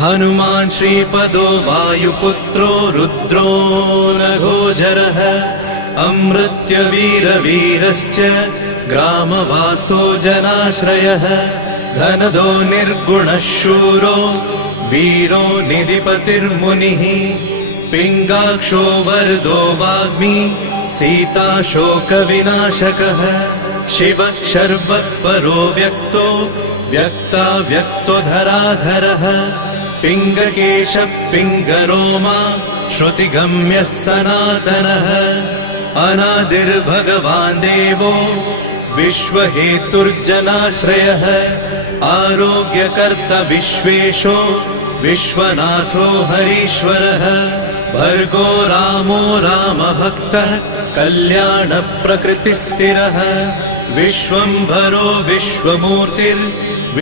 हनुमान् श्रीपदो वायुपुत्रो रुद्रो नघोजरः अमृत्यवीरवीरश्च ग्रामवासो जनाश्रयः धनदो निर्गुणः शूरो वीरो निधिपतिर्मुनिः पिङ्गाक्षो वरदो वाग्मी सीताशोकविनाशकः शिवः शर्वत्परो व्यक्तो व्यक्ताव्यक्तो धराधरः पिङ्गकेशः पिङ्गरोमा श्रुतिगम्यः सनातनः अनादिर्भगवान् देवो विश्वहेतुर्जनाश्रयः आरोग्यकर्ता विश्वेशो विश्वनाथो हरीश्वरः भर्गो रामो रामभक्तः कल्याणप्रकृतिस्थिरः विश्वम्भरो विश्वमूर्तिर्